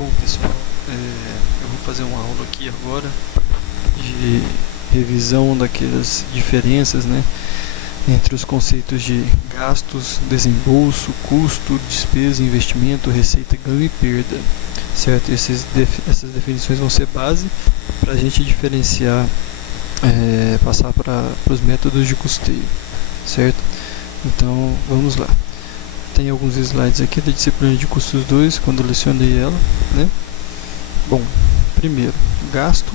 Bom, pessoal, eu vou fazer uma aula aqui agora de revisão daquelas diferenças, né, entre os conceitos de gastos, desembolso, custo, despesa, investimento, receita, ganho e perda, certo? Essas definições vão ser base para a gente diferenciar, passar para os métodos de custeio, certo? Então, vamos lá. Tem alguns slides aqui da disciplina de custos 2, quando eu lecionei ela, né? Bom, primeiro, gasto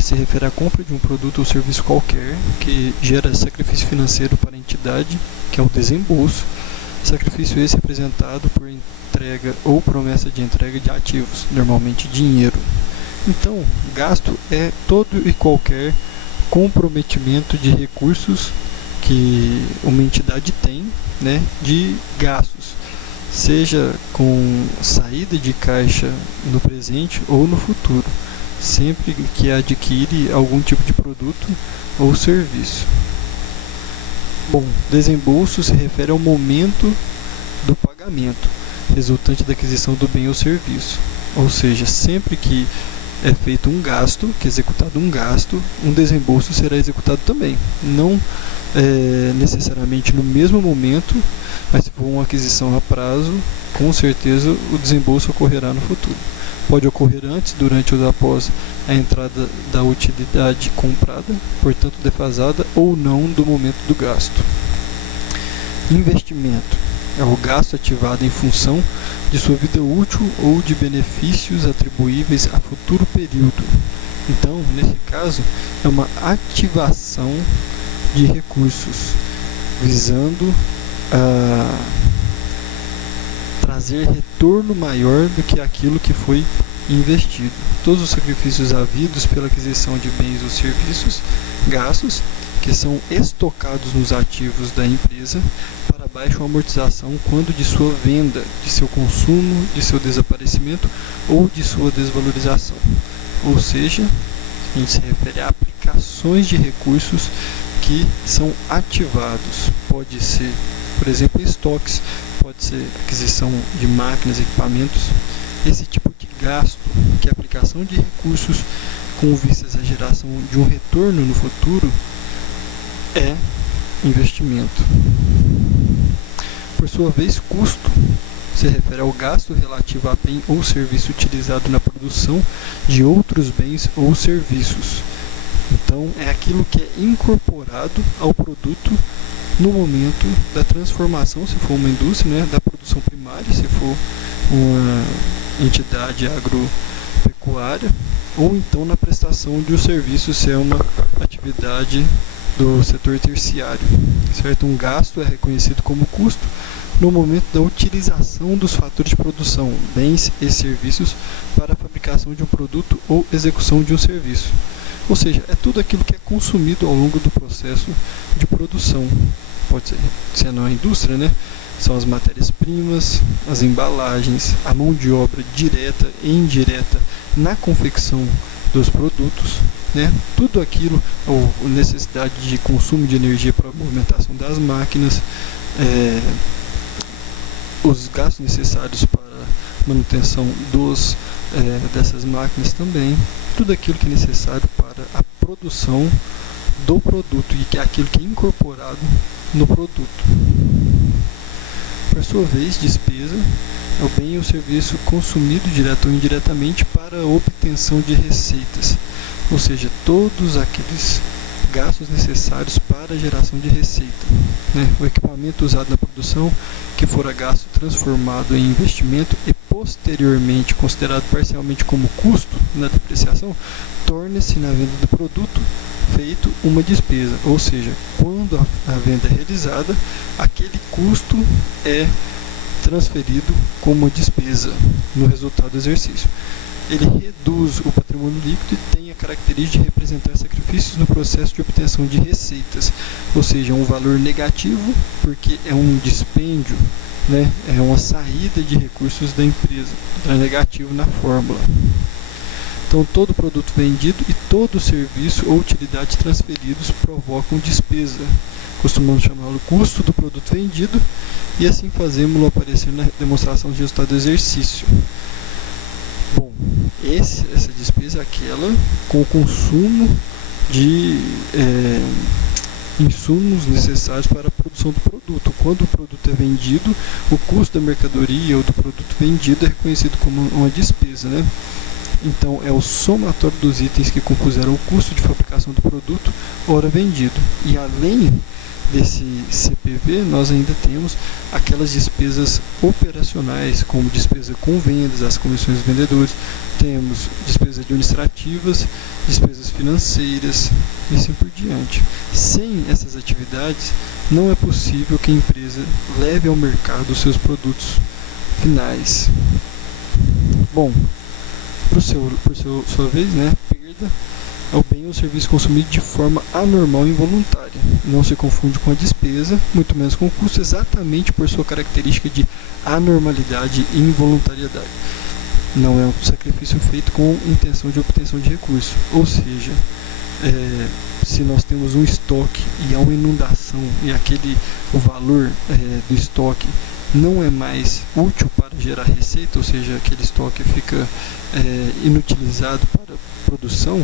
se refere à compra de um produto ou serviço qualquer que gera sacrifício financeiro para a entidade, que é o desembolso. Sacrifício esse apresentado por entrega ou promessa de entrega de ativos, normalmente dinheiro. Então, gasto é todo e qualquer comprometimento de recursos que uma entidade tem, né, de gastos, seja com saída de caixa no presente ou no futuro, sempre que adquire algum tipo de produto ou serviço. Bom, desembolso se refere ao momento do pagamento, resultante da aquisição do bem ou serviço, ou seja, sempre que é feito um gasto, que é executado um gasto, um desembolso será executado também, não necessariamente no mesmo momento, mas se for uma aquisição a prazo, com certeza o desembolso ocorrerá no futuro. Pode ocorrer antes, durante ou após a entrada da utilidade comprada, portanto defasada ou não do momento do gasto. Investimento é o gasto ativado em função de sua vida útil ou de benefícios atribuíveis a futuro período. Então, nesse caso, é uma ativação de recursos, visando trazer retorno maior do que aquilo que foi investido. Todos os sacrifícios havidos pela aquisição de bens ou serviços, gastos, que são estocados nos ativos da empresa para baixa amortização quando de sua venda, de seu consumo, de seu desaparecimento ou de sua desvalorização. Ou seja, a gente se refere a aplicações de recursos que são ativados. Pode ser, por exemplo, estoques, pode ser aquisição de máquinas, equipamentos. Esse tipo de gasto, que é aplicação de recursos com vistas à geração de um retorno no futuro, é investimento. Por sua vez, custo se refere ao gasto relativo a bem ou serviço utilizado na produção de outros bens ou serviços. Então, é aquilo que é incorporado ao produto no momento da transformação, se for uma indústria, né, da produção primária, se for uma entidade agropecuária, ou então na prestação de um serviço, se é uma atividade do setor terciário, certo? Um gasto é reconhecido como custo no momento da utilização dos fatores de produção, bens e serviços, para a fabricação de um produto ou execução de um serviço. Ou seja, é tudo aquilo que é consumido ao longo do processo de produção. Pode ser, sendo uma indústria, né? São as matérias-primas, as embalagens, a mão de obra direta e indireta na confecção dos produtos, né? Tudo aquilo, ou necessidade de consumo de energia para a movimentação das máquinas, os gastos necessários para manutenção dessas máquinas também, tudo aquilo que é necessário para a produção do produto e que é aquilo que é incorporado no produto. Por sua vez, despesa é o bem ou serviço consumido direta ou indiretamente para a obtenção de receitas, ou seja, todos aqueles gastos necessários para a geração de receita, né? O equipamento usado na produção que fora gasto transformado em investimento e posteriormente considerado parcialmente como custo na depreciação, torna-se na venda do produto feito uma despesa, ou seja, quando a venda é realizada, aquele custo é transferido como despesa no resultado do exercício. Ele reduz o patrimônio líquido e tem a característica de representar sacrifícios no processo de obtenção de receitas, ou seja, um valor negativo porque é um dispêndio, né? É uma saída de recursos da empresa, é negativo na fórmula. Então, todo produto vendido e todo serviço ou utilidade transferidos provocam despesa. Costumamos chamá-lo custo do produto vendido e assim fazemos-lo aparecer na demonstração de resultado do exercício. Bom, essa despesa é aquela com o consumo de insumos necessários para a produção do produto. Quando o produto é vendido, o custo da mercadoria ou do produto vendido é reconhecido como uma despesa, né? Então, é o somatório dos itens que compuseram o custo de fabricação do produto, ora vendido. E além desse CPV, nós ainda temos aquelas despesas operacionais, como despesa com vendas, as comissões dos vendedores, temos despesas administrativas, despesas financeiras e assim por diante. Sem essas atividades, não é possível que a empresa leve ao mercado os seus produtos finais. Bom, por sua vez, né, perda é o bem ou serviço consumido de forma anormal e involuntária. Não se confunde com a despesa, muito menos com o custo, exatamente por sua característica de anormalidade e involuntariedade. Não é um sacrifício feito com intenção de obtenção de recurso. Ou seja, se nós temos um estoque e há uma inundação e o valor do estoque não é mais útil para gerar receita, ou seja, aquele estoque fica inutilizado para produção,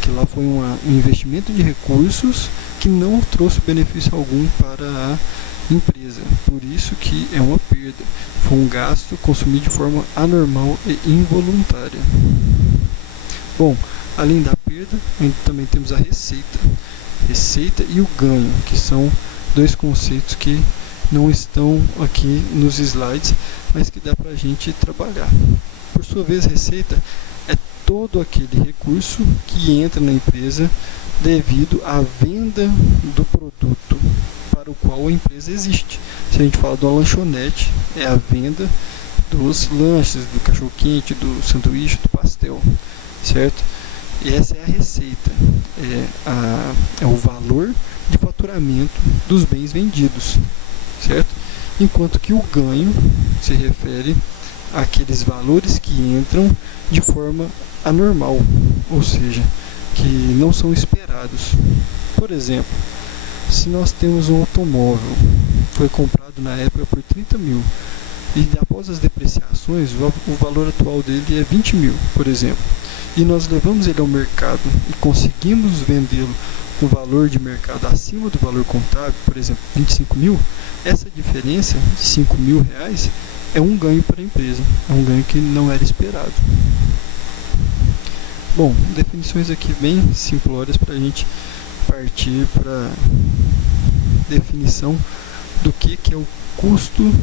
que lá foi um investimento de recursos que não trouxe benefício algum para a empresa. Por isso que é uma perda. Foi um gasto consumido de forma anormal e involuntária. Bom, além da perda, também temos a receita. Receita e o ganho, que são dois conceitos que não estão aqui nos slides, mas que dá para a gente trabalhar. Por sua vez, receita é todo aquele recurso que entra na empresa devido à venda do produto para o qual a empresa existe. Se a gente fala de uma lanchonete, é a venda dos lanches, do cachorro-quente, do sanduíche, do pastel, certo? E essa é a receita, é o valor de faturamento dos bens vendidos, certo? Enquanto que o ganho se refere àqueles valores que entram de forma anormal, ou seja, que não são esperados. Por exemplo, se nós temos um automóvel, foi comprado na época por 30 mil, e após as depreciações, o valor atual dele é 20 mil, por exemplo, e nós levamos ele ao mercado e conseguimos vendê-lo com valor de mercado acima do valor contábil, por exemplo, 25 mil, essa diferença de 5 mil reais é um ganho para a empresa, é um ganho que não era esperado. Bom, definições aqui bem simplórias para a gente partir para a definição do que é o custo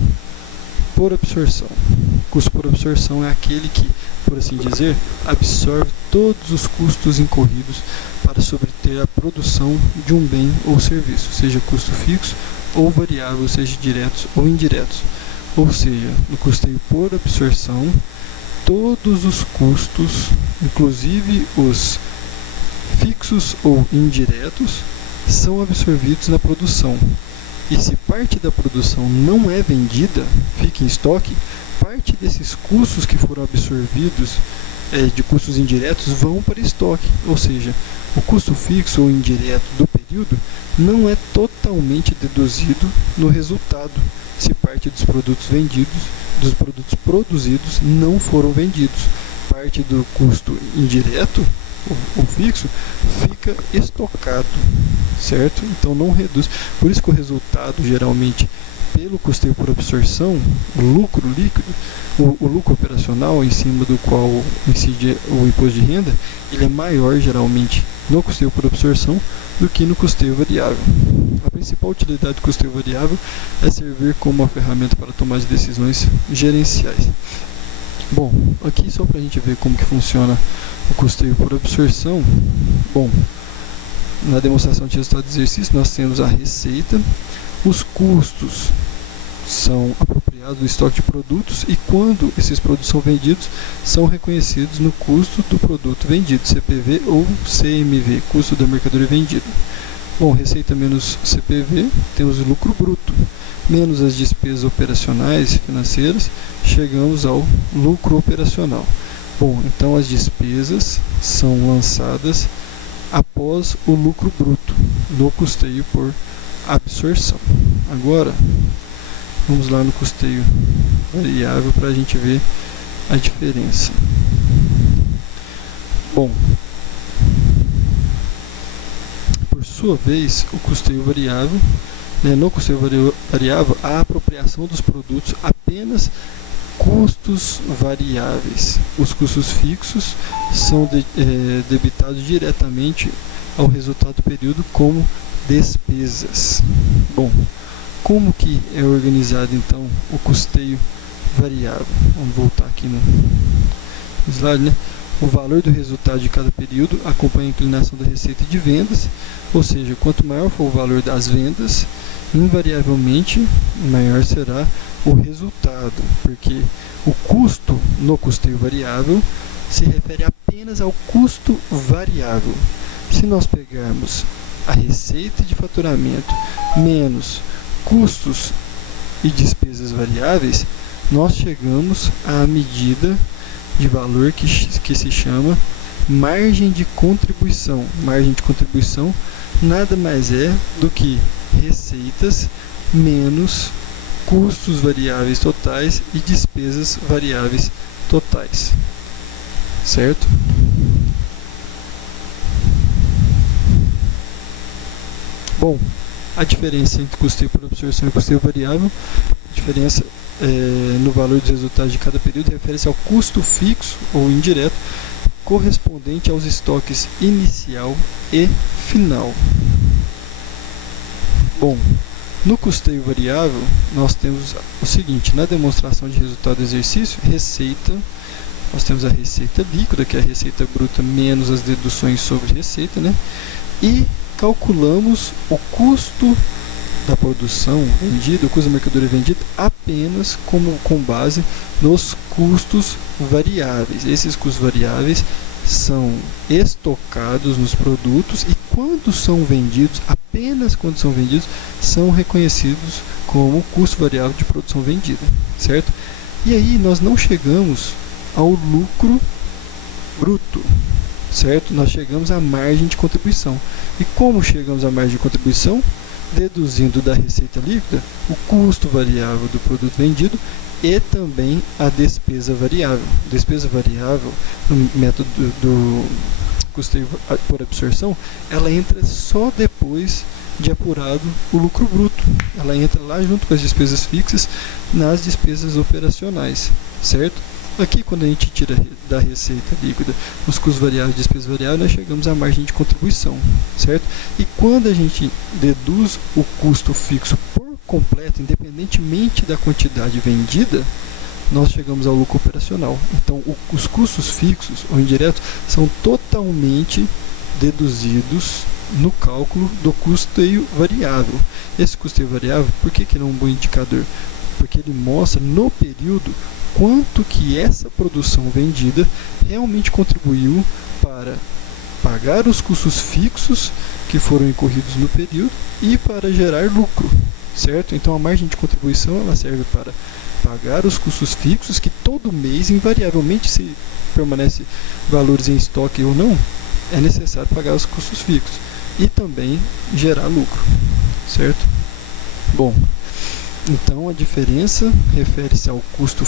por absorção. O custo por absorção é aquele que, por assim dizer, absorve todos os custos incorridos para sobreter a produção de um bem ou serviço, seja custo fixo ou variável, seja diretos ou indiretos. Ou seja, no custeio por absorção, todos os custos, inclusive os fixos ou indiretos, são absorvidos na produção. E se parte da produção não é vendida, fica em estoque, parte desses custos que foram absorvidos de custos indiretos vão para estoque. Ou seja, o custo fixo ou indireto do período não é totalmente deduzido no resultado se parte dos produtos vendidos, dos produtos produzidos não foram vendidos. Parte do custo indireto, o fixo, fica estocado, certo? Então não reduz. Por isso que o resultado, geralmente, pelo custeio por absorção, o lucro líquido, o lucro operacional em cima do qual incide o imposto de renda, ele é maior, geralmente, no custeio por absorção do que no custeio variável. A principal utilidade do custeio variável é servir como uma ferramenta para tomar decisões gerenciais. Bom, aqui só para a gente ver como que funciona o custeio por absorção. Bom, na demonstração de resultado do exercício nós temos a receita, os custos são apropriados do estoque de produtos e quando esses produtos são vendidos, são reconhecidos no custo do produto vendido, CPV ou CMV, custo da mercadoria vendida. Bom, receita menos CPV, temos o lucro bruto, menos as despesas operacionais e financeiras, chegamos ao lucro operacional. Bom, então as despesas são lançadas após o lucro bruto, no custeio por absorção. Agora, vamos lá no custeio variável para a gente ver a diferença. Bom, por sua vez, o custeio variável, no custeio variável, a apropriação dos produtos apenas custos variáveis. Os custos fixos são debitados diretamente ao resultado do período como despesas. Bom, como que é organizado então o custeio variável? Vamos voltar aqui no slide, né? O valor do resultado de cada período acompanha a inclinação da receita de vendas, ou seja, quanto maior for o valor das vendas, invariavelmente maior será o resultado, porque o custo no custeio variável se refere apenas ao custo variável. Se nós pegarmos a receita de faturamento menos custos e despesas variáveis, nós chegamos à medida de valor que se chama margem de contribuição. Margem de contribuição nada mais é do que receitas menos custos variáveis totais e despesas variáveis totais, certo? Bom, a diferença entre custeio por absorção e custeio variável, a diferença no valor dos resultados de cada período refere-se ao custo fixo ou indireto correspondente aos estoques inicial e final. Bom, no custeio variável, nós temos o seguinte: na demonstração de resultado do exercício, receita, nós temos a receita líquida, que é a receita bruta menos as deduções sobre receita, né? E calculamos o custo da produção vendida, o custo da mercadoria vendida, apenas com base nos custos variáveis. Esses custos variáveis são estocados nos produtos e quando são vendidos, apenas quando são vendidos, são reconhecidos como custo variável de produção vendida, certo? E aí nós não chegamos ao lucro bruto, certo? Nós chegamos à margem de contribuição. E como chegamos à margem de contribuição? Deduzindo da receita líquida o custo variável do produto vendido e também a despesa variável. Despesa variável, no método do custeio por absorção, ela entra só depois de apurado o lucro bruto. Ela entra lá junto com as despesas fixas nas despesas operacionais, certo? Aqui, quando a gente tira da receita líquida os custos variáveis e despesas variáveis, nós chegamos à margem de contribuição, certo? E quando a gente deduz o custo fixo por completo, independentemente da quantidade vendida, nós chegamos ao lucro operacional. Então, os custos fixos ou indiretos são totalmente deduzidos no cálculo do custeio variável. Esse custeio variável, por que ele é um bom indicador? Porque ele mostra no período quanto que essa produção vendida realmente contribuiu para pagar os custos fixos que foram incorridos no período e para gerar lucro, certo? Então a margem de contribuição ela serve para pagar os custos fixos que todo mês, invariavelmente, se permanece valores em estoque ou não, é necessário pagar os custos fixos e também gerar lucro, certo? Bom, então, a diferença refere-se ao custo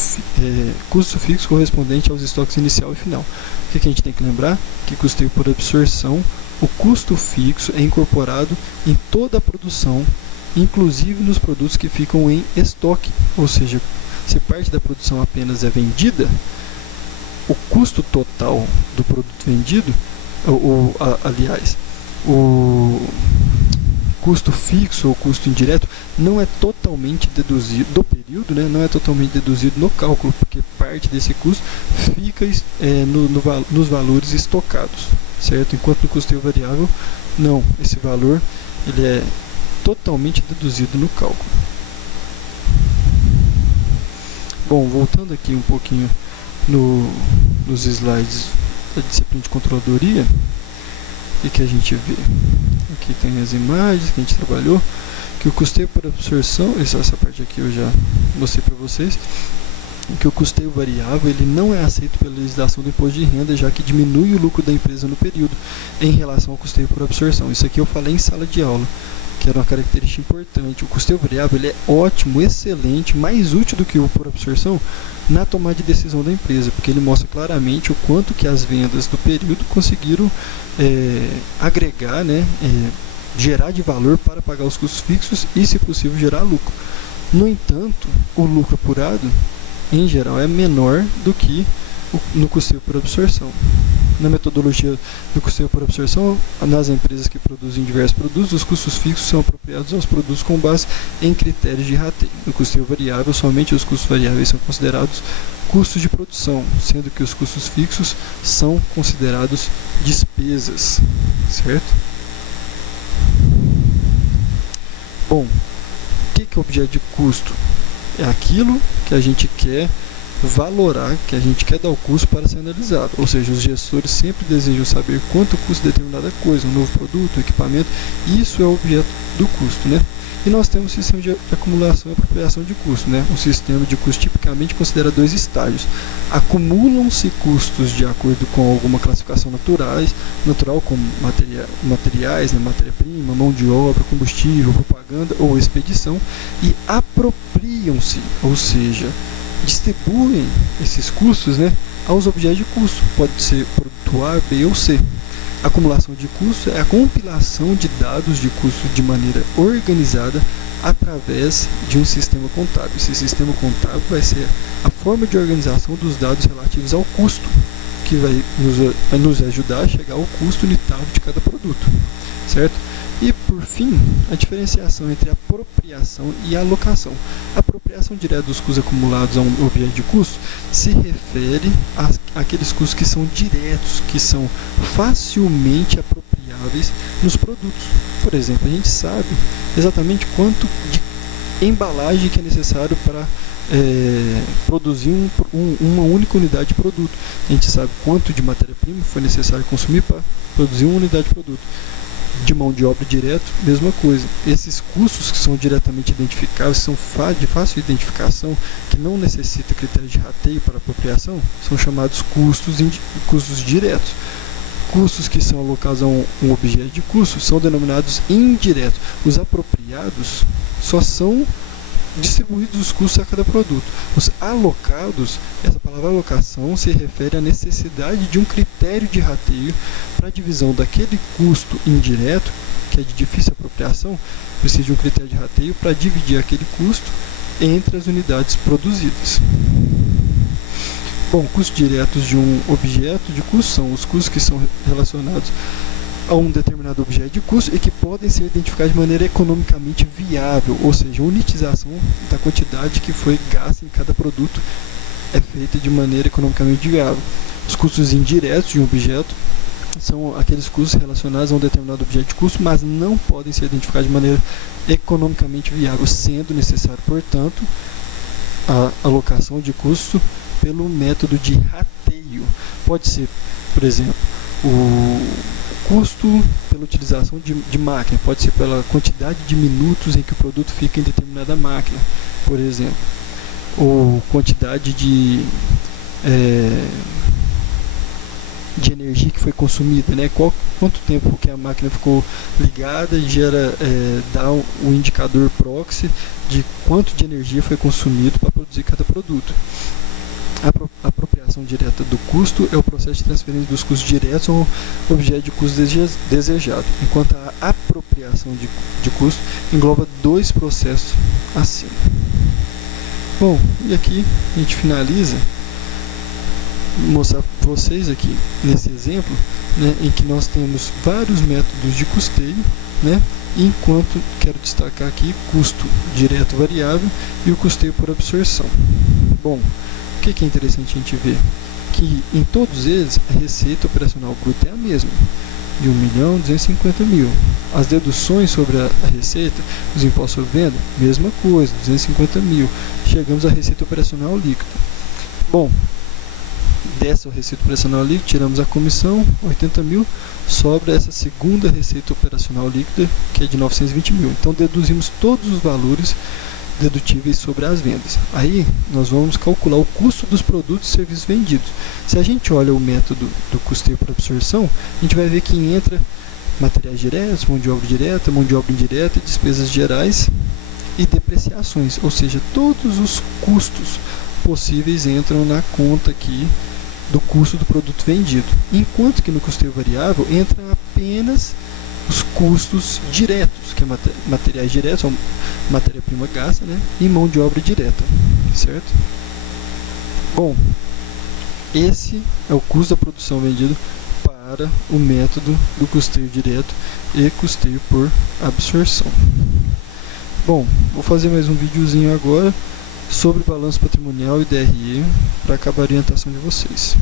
fixo correspondente aos estoques inicial e final. O que a gente tem que lembrar? Que custeio por absorção, o custo fixo é incorporado em toda a produção, inclusive nos produtos que ficam em estoque. Ou seja, se parte da produção apenas é vendida, o custo total do produto vendido, aliás, o custo fixo ou custo indireto não é totalmente deduzido do período, né? Não é totalmente deduzido no cálculo, porque parte desse custo fica nos valores estocados, certo? Enquanto no custeio variável, não, esse valor ele é totalmente deduzido no cálculo. Bom, voltando aqui um pouquinho nos slides da disciplina de controladoria, o que a gente vê? Aqui tem as imagens que a gente trabalhou, que o custeio por absorção, essa parte aqui eu já mostrei para vocês, que o custeio variável ele não é aceito pela legislação do imposto de renda, já que diminui o lucro da empresa no período em relação ao custeio por absorção. Isso aqui eu falei em sala de aula, que era uma característica importante. O custeio variável ele é ótimo, excelente, mais útil do que o por absorção na tomada de decisão da empresa, porque ele mostra claramente o quanto que as vendas do período conseguiram agregar, né, gerar de valor para pagar os custos fixos e, se possível, gerar lucro. No entanto, o lucro apurado, em geral, é menor do que no custeio por absorção. Na metodologia do custeio por absorção, nas empresas que produzem diversos produtos, os custos fixos são apropriados aos produtos com base em critérios de rateio. No custeio variável, somente os custos variáveis são considerados custos de produção, sendo que os custos fixos são considerados despesas, certo? Bom, o que é objeto de custo? É aquilo que a gente quer valorar, que a gente quer dar o custo para ser analisado. Ou seja, os gestores sempre desejam saber quanto custa determinada coisa, um novo produto, um equipamento. Isso é o objeto do custo, né? E nós temos um sistema de acumulação e apropriação de custo, né? Um sistema de custo tipicamente considera 2 estágios. Acumulam-se custos de acordo com alguma classificação natural, como materiais, né? Matéria-prima, mão de obra, combustível, propaganda ou expedição, e apropriam-se, ou seja, distribuem esses custos, né, aos objetos de custo. Pode ser produto A, B ou C. A acumulação de custos é a compilação de dados de custo de maneira organizada através de um sistema contábil. Esse sistema contábil vai ser a forma de organização dos dados relativos ao custo, que vai nos ajudar a chegar ao custo unitário de cada produto, certo? E, por fim, a diferenciação entre apropriação e alocação. A apropriação direta dos custos acumulados a um objeto de custo se refere àqueles custos que são diretos, que são facilmente apropriáveis nos produtos. Por exemplo, a gente sabe exatamente quanto de embalagem que é necessário para produzir uma única unidade de produto. A gente sabe quanto de matéria-prima foi necessário consumir para produzir uma unidade de produto. De mão de obra direto, mesma coisa. Esses custos que são diretamente identificáveis, são de fácil identificação, que não necessita critério de rateio para apropriação, são chamados custos diretos. Custos que são alocados a um objeto de custo são denominados indiretos. Os apropriados só são distribuídos os custos a cada produto. Os alocados, essa palavra alocação se refere à necessidade de um critério de rateio para a divisão daquele custo indireto, que é de difícil apropriação, precisa de um critério de rateio para dividir aquele custo entre as unidades produzidas. Bom, custos diretos de um objeto de custo são os custos que são relacionados a um determinado objeto de custo e que podem ser identificados de maneira economicamente viável, ou seja, a unitização da quantidade que foi gasta em cada produto é feita de maneira economicamente viável. Os custos indiretos de um objeto são aqueles custos relacionados a um determinado objeto de custo, mas não podem ser identificados de maneira economicamente viável, sendo necessário, portanto, a alocação de custo pelo método de rateio. Pode ser, por exemplo, o custo pela utilização de máquina, pode ser pela quantidade de minutos em que o produto fica em determinada máquina, por exemplo, ou quantidade de energia que foi consumida, né? Quanto tempo que a máquina ficou ligada dá o indicador proxy de quanto de energia foi consumido para produzir cada produto. A apropriação direta do custo é o processo de transferência dos custos diretos ao objeto de custo desejado, enquanto a apropriação de custo engloba 2 processos acima. Bom, e aqui a gente finaliza mostrar para vocês aqui nesse exemplo, né, em que nós temos vários métodos de custeio, né, enquanto quero destacar aqui custo direto variável e o custeio por absorção. Bom, o que é interessante a gente ver? Que em todos eles a receita operacional bruta é a mesma, de 1.250.000. As deduções sobre a receita, os impostos sobre venda, mesma coisa, 250.000. Chegamos à receita operacional líquida. Bom, dessa receita operacional líquida, tiramos a comissão, 80.000, sobra essa segunda receita operacional líquida, que é de 920.000. Então deduzimos todos os valores dedutíveis sobre as vendas. Aí nós vamos calcular o custo dos produtos e serviços vendidos. Se a gente olha o método do custeio por absorção, a gente vai ver que entra materiais diretos, mão de obra direta, mão de obra indireta, despesas gerais e depreciações, ou seja, todos os custos possíveis entram na conta aqui do custo do produto vendido, enquanto que no custeio variável entram apenas os custos diretos, que é materiais diretos, ou matéria-prima gasta, né, e mão de obra direta, certo? Bom, esse é o custo da produção vendido para o método do custeio direto e custeio por absorção. Bom, vou fazer mais um videozinho agora sobre balanço patrimonial e DRE para acabar a orientação de vocês.